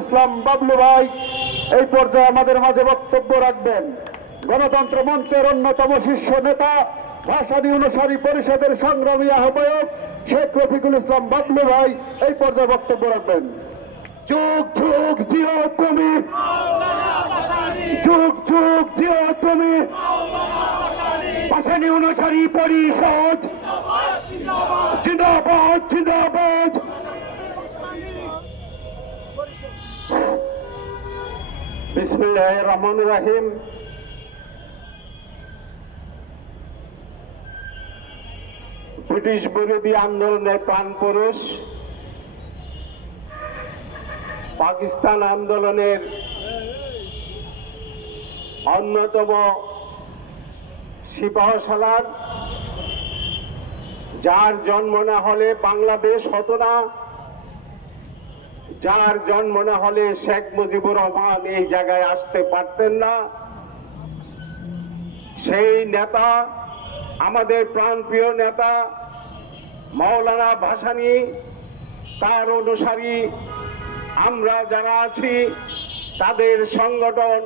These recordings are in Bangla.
ইসলাম বাবলু ভাই এই পর্যায়ে আমাদের মাঝে বক্তব্য রাখবেন। গণতন্ত্র মঞ্চের অন্যতম শীর্ষ নেতা, ভাষানী অনুসারী পরিষদের সংগ্রামী আহ্বায়ক শেখ রফিকুল ইসলাম বাবলু ভাই এই পর্যায়ে বক্তব্য রাখবেন। যুগ যুগ জিও তুমি, যুগ যুগ জিও তুমি, ভাষানী অনুসারী পরিষদ জিন্দাবাদ জিন্দাবাদ। বিসমিল্লাহির রহমানির রহিম। ব্রিটিশ বিরোধী আন্দোলনের প্রাণপুরুষ, পাকিস্তান আন্দোলনের অন্যতম সিপাহসালার, যার জন্ম না হলে বাংলাদেশ হতো না, যার জন্ম না হলে শেখ মুজিবুর রহমান এই জায়গায় আসতে পারতেন না, সেই নেতা, আমাদের প্রাণপ্রিয় নেতা মাওলানা ভাসানী, তার অনুসারী আমরা যারা আছি, তাদের সংগঠন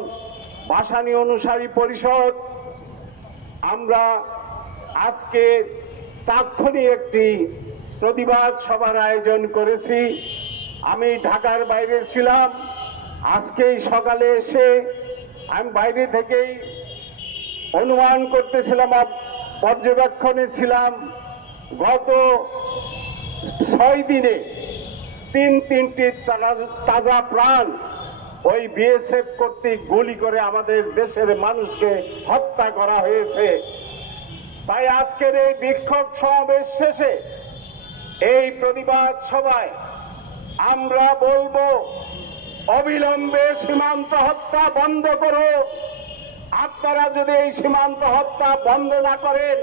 ভাসানী অনুসারী পরিষদ, আমরা আজকে তাৎক্ষণিক একটি প্রতিবাদ সভার আয়োজন করেছি। আমি ঢাকার বাইরে ছিলাম, আজকেই সকালে এসে আমি বাইরে থেকেই অনুমান করতেছিলাম, পর্যবেক্ষণে ছিলাম। গত 6 দিনে তিনটি তাজা প্রাণ ওই বিএসএফ কর্তৃক গুলি করে আমাদের দেশের মানুষকে হত্যা করা হয়েছে। তাই আজকের এই বিক্ষোভ সমাবেশ শেষে এই প্রতিবাদ সভায় আমরা বলবো, অবিলম্বে সীমান্ত হত্যা বন্ধ করো। আপনারা যদি এই সীমান্ত হত্যা বন্ধ না করেন,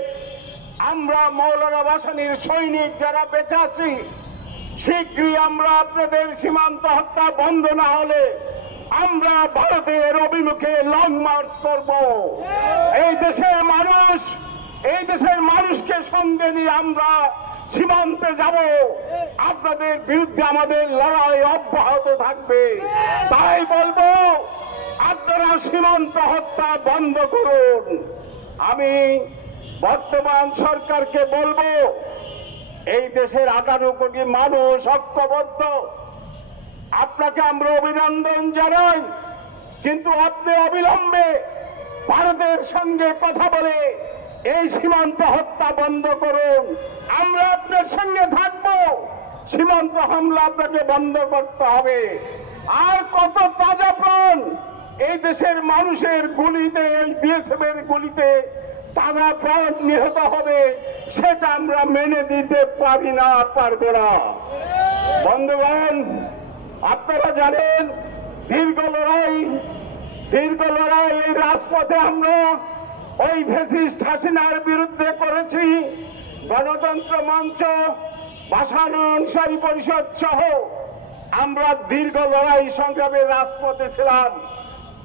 আমরা মাওলানা ভাসানীর সৈনিক যারা বেঁচে আছি, শীঘ্রই আমরা আপনাদের সীমান্ত হত্যা বন্ধ না হলে আমরা ভারতের অভিমুখে লং মার্চ করব। এই দেশের মানুষকে সঙ্গে নিয়ে আমরা সীমান্তে যাব। আপনাদের বিরুদ্ধে আমাদের লড়াই অব্যাহত থাকবে। তাই বলবো, আপনারা সীমান্ত হত্যা বন্ধ করুন। আমি বর্তমান সরকারকে বলবো, এই দেশের 18 কোটি মানুষ ঐক্যবদ্ধ, আপনাকে আমরা অভিনন্দন জানাই, কিন্তু আপনি অবিলম্বে ভারতের সঙ্গে কথা বলে এই সীমান্ত হত্যা বন্ধ করুন। আমরা আপনার সঙ্গে থাকবো। সীমান্ত হামলা আপনাকে বন্ধ করতে হবে। আর কত তাজা প্রাণ এই দেশের মানুষের গুলিতে, এই বিএসএফ এর গুলিতে তাজা প্রাণ নিহত হবে, সেটা আমরা মেনে দিতে পারি না, পারবো না। বন্ধুগণ, আপনারা জানেন, দীর্ঘ লড়াই এই রাজপথে আমরা ওই ফ্যাসিস্ট হাসিনার বিরুদ্ধে করেছি। গণতন্ত্র মঞ্চ, ভাসানী অনুসারী পরিষদ সহ আমরা দীর্ঘ লড়াই সংগ্রামের রাজপথে ছিলাম,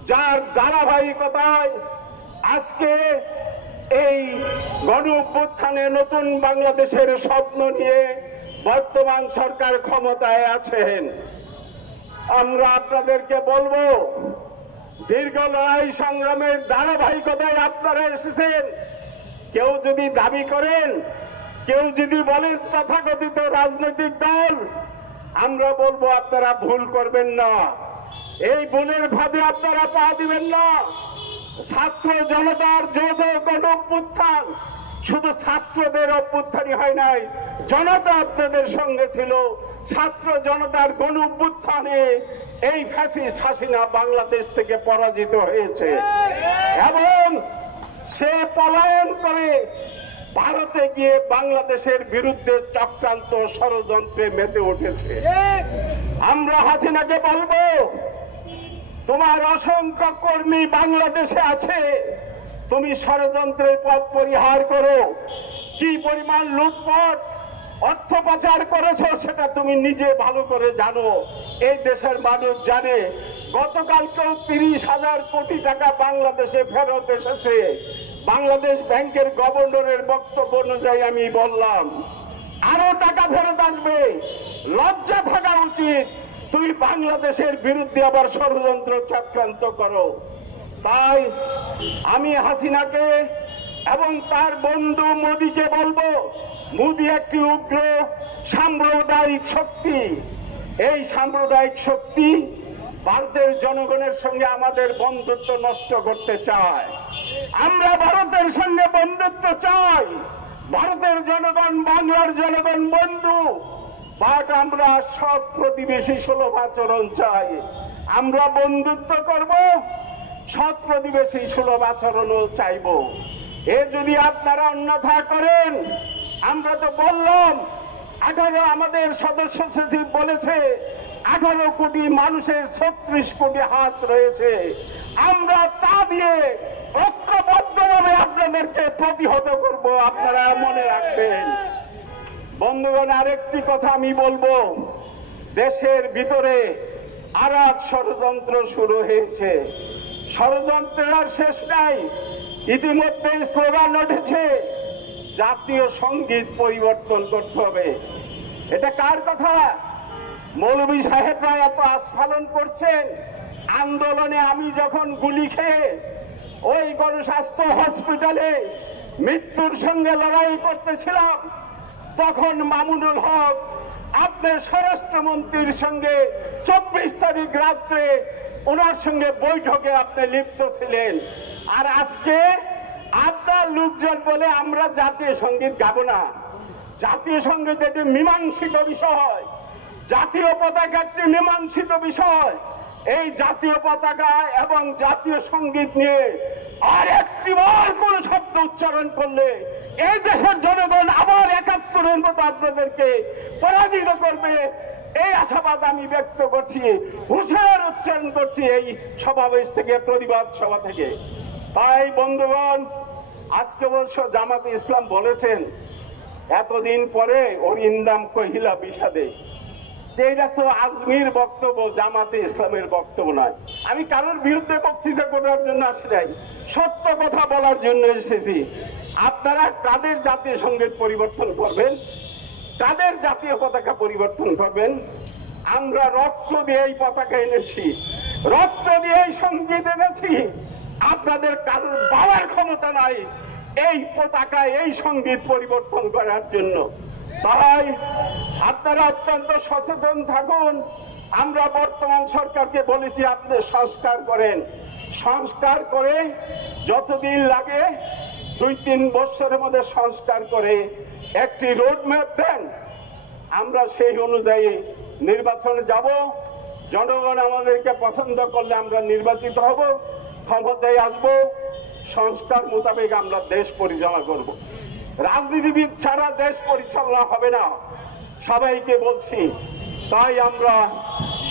যার ধারাবাহিকতায় আজকে এই গণ অভ্যুত্থানে নতুন বাংলাদেশের স্বপ্ন নিয়ে বর্তমান সরকার ক্ষমতায় আছেন। আমরা আপনাদেরকে বলবো, দীর্ঘ লড়াই সংগ্রামের ধারাবাহিকতায় আপনারা এসেছেন। কেউ যদি দাবি করেন, কেউ যদি বলেন তথাকথিত রাজনৈতিক দল, আমরা বলবো আপনারা ভুল করবেন না। এই ভুলের ফাঁদে আপনারা পা দিবেন না। ছাত্র জনতার যৌথ গণ অভ্যুত্থান শুধু ছাত্রদের অভ্যুত্থানই হয় নাই, জনতা আপনাদের সঙ্গে ছিল। ছাত্র জনতার গণ অভ্যুত্থানে এই ফ্যাসিস্ট হাসিনা বাংলাদেশ থেকে পরাজিত হয়েছে এবং সে পলায়ন করে ভারতে গিয়ে বাংলাদেশের বিরুদ্ধে চক্রান্ত ষড়যন্ত্রে মেতে উঠেছে। আমরা হাসিনাকে বলবো, তোমার অসংখ্য কর্মী বাংলাদেশে আছে, তুমি ষড়যন্ত্রের পথ পরিহার করো। কি পরিমাণ লুটপাট, অর্থ পাচার করেছো সেটা তুমি নিজে ভালো করে জানো, এই দেশের মানুষ জানে। গতকালকেও 30,000 কোটি টাকা বাংলাদেশে ফেরত এসেছে। বাংলাদেশ ব্যাংকের গভর্নরের বক্তব্য অনুযায়ী আমি বললাম, আরো টাকা ফেরত আসবে। লজ্জা থাকা উচিত তুমি বাংলাদেশের বিরুদ্ধে আবার ষড়যন্ত্র চক্রান্ত করো। তাই আমি হাসিনাকে এবং তার বন্ধু মোদিকে বলবো, মোদি একটি উগ্র সাম্প্রদায়িক শক্তি। এই সাম্প্রদায়িক শক্তি ভারতের জনগণের সঙ্গে আমাদের বন্ধুত্ব নষ্ট করতে চায়। আমরা ভারতের সঙ্গে বন্ধুত্ব চাই, ভারতের জনগণ বাংলার জনগণ বন্ধু, বাট আমরা সৎ প্রতিবেশী সুলভ আচরণ চাই। আমরা বন্ধুত্ব করব, সৎ প্রতিবেশী সুলভ আচরণও চাইব। এ যদি আপনারা অন্যথা করেন, আমরা তো বললাম 18 আমাদের সদস্য সচিব বলেছে 18 কোটি মানুষের 36 কোটি হাত রয়েছে। আমরা তা দিয়ে ঐক্যবদ্ধভাবে আপনাদেরকে প্রতিহত করব, আপনারা মনে রাখবেন। বন্ধুগণ, আরেকটি কথা আমি বলবো, দেশের ভিতরে আর এক ষড়যন্ত্র শুরু হয়েছে। ষড়যন্ত্রের আর শেষ নাই। ইতিমধ্যে স্লোগান উঠেছে, জাতীয় সঙ্গীত পরিবর্তন করতে হবে। এটা কার কথা? মৌলভী সাহেবরা এত আস্ফালন করছেন। আন্দোলনে আমি যখন গুলি খেয়ে ওই গণস্বাস্থ্য হসপিটালে মৃত্যুর সঙ্গে লড়াই করতেছিলাম, তখন মামুনুল হক আপনার স্বরাষ্ট্রমন্ত্রীর সঙ্গে 24 তারিখ রাত্রে ওনার সঙ্গে বৈঠকে আপনি লিপ্ত ছিলেন। আর আজকে আপনার লোকজন বলে আমরা জাতীয় সঙ্গীত গাবো না। জাতীয় সঙ্গীত একটি মীমাংসিত বিষয়, জাতীয় পতাকা একটি মীমাংসিত বিষয়। এই জাতীয় পতাকা এবং জাতীয় সঙ্গীত নিয়ে আর একটি বার কোন শব্দ উচ্চারণ করলে এই দেশের জনগণ আবার 71-এর মতো আপনাদেরকে পরাজিত করবে, এই আশাবাদ আমি ব্যক্ত করছি, হুঁশিয়ার উচ্চারণ করছি এই সমাবেশ থেকে, প্রতিবাদ সভা থেকে। তাই বন্ধুগণ, আজকে অবশ্য জামাতে ইসলাম বলেছেন এতদিন পরে অরিন্দাম কহিলা বিষাদে। এইটা তো আজমির বক্তব্য, জামাতে ইসলামের বক্তব্য নয়। আমি কারোর বিরুদ্ধে বক্তৃতা করার জন্য আসি নাই, সত্য কথা বলার জন্য এসেছি। আপনারা কাদের জাতীয় সঙ্গীত পরিবর্তন করবেন, কাদের জাতীয় পতাকা পরিবর্তন করবেন? আমরা রক্ত দিয়ে এই পতাকা এনেছি, রক্ত দিয়ে এই সঙ্গীত এনেছি। আপনাদের কারোর বাবার ক্ষমতা নাই এই পতাকা, এই সঙ্গীত পরিবর্তন করার জন্য। তাই আপনারা অত্যন্ত সচেতন থাকুন। আমরা বর্তমান সরকারকে বলেছি আপনি সংস্কার করেন, সংস্কার করে যতদিন লাগে 2-3 বছরের মধ্যে সংস্কার করে একটি রোডম্যাপ দেন। আমরা সেই অনুযায়ী নির্বাচনে যাব। জনগণ আমাদেরকে পছন্দ করলে আমরা নির্বাচিত হব, ক্ষমতায় আসব, সংস্কার মোতাবেক আমরা দেশ পরিচালনা করব। রাজনীতিবিদ ছাড়া দেশ পরিচালনা হবে না, সবাইকে বলছি। তাই আমরা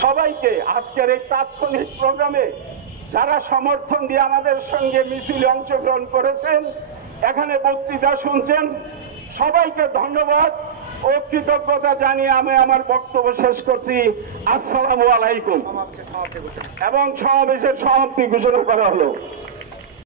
সবাইকে আজকের এই তাৎক্ষণিক প্রোগ্রামে যারা সমর্থন দিয়ে আমাদের সঙ্গে মিছিলে অংশগ্রহণ করেছেন, এখানে বক্তৃতা শুনছেন, সবাইকে ধন্যবাদ ও কৃতজ্ঞতা জানিয়ে আমি আমার বক্তব্য শেষ করছি। আসসালামু আলাইকুম। এবং সমাবেশের সমাপ্তি ঘোষণা করা হলো।